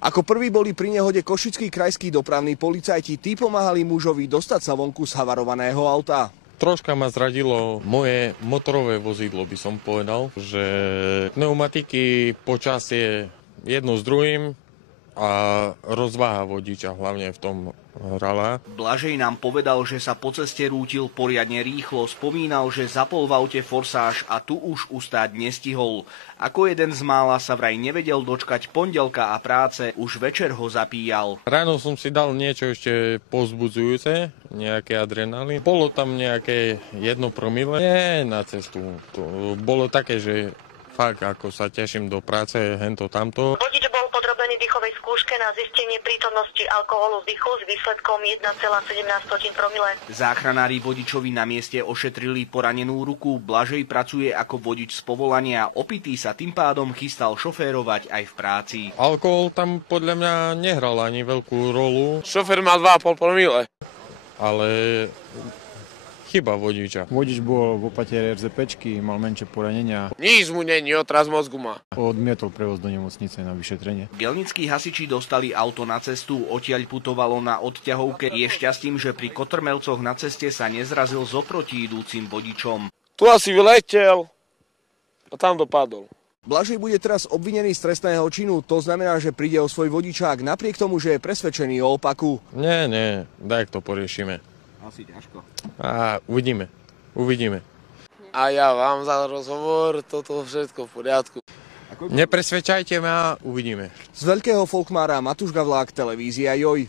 Ako prví boli pri nehode košickí krajskí dopravní policajti, tí pomáhali mužovi dostať sa vonku z havarovaného auta. Troška ma zradilo moje motorové vozidlo, by som povedal, že pneumatiky počasie jedno s druhým a rozváha vodiča hlavne v tom hrala. Blažej nám povedal, že sa po ceste rútil poriadne rýchlo, spomínal, že zapol v aute forsáž a tu už ustáť nestihol. Ako jeden z mála sa vraj nevedel dočkať pondelka a práce, už večer ho zapíjal. Ráno som si dal niečo ešte povzbudzujúce, nejaké adrenalín. Bolo tam nejaké 1 promile. Nie na cestu. To bolo také, že fakt ako sa teším do práce, hento tamto. Vodič bol podrobený dýchovej skúške na zistenie prítomnosti alkoholu v dýchu s výsledkom 1,17 promile. Záchranári vodičovi na mieste ošetrili poranenú ruku. Blažej pracuje ako vodič z povolania. Opitý sa tým pádom chystal šoférovať aj v práci. Alkohol tam podľa mňa nehral ani veľkú rolu. Šofér mal 2,5 promile. Ale chyba vodiča. Vodič bol v opatiere RZPčky, mal menšie poranenia. Nič mu není, otraz mozgu má. Odmietol prevoz do nemocnice na vyšetrenie. Bielnickí hasiči dostali auto na cestu, odtiaľ putovalo na odťahovke. Je šťastím, že pri Kotrmelcoch na ceste sa nezrazil s oproti idúcim vodičom. Tu asi vyletel a tam dopadol. Blažej bude teraz obvinený z trestného činu, to znamená, že príde o svoj vodičák napriek tomu, že je presvedčený o opaku. Nie, daj to poriešime. Asi ťažko. A uvidíme. A ja vám za rozhovor, toto všetko v poriadku. Nepresvedčajte ma, uvidíme. Z Veľkého Folkmára Matúš Gavlák, televízia Joj.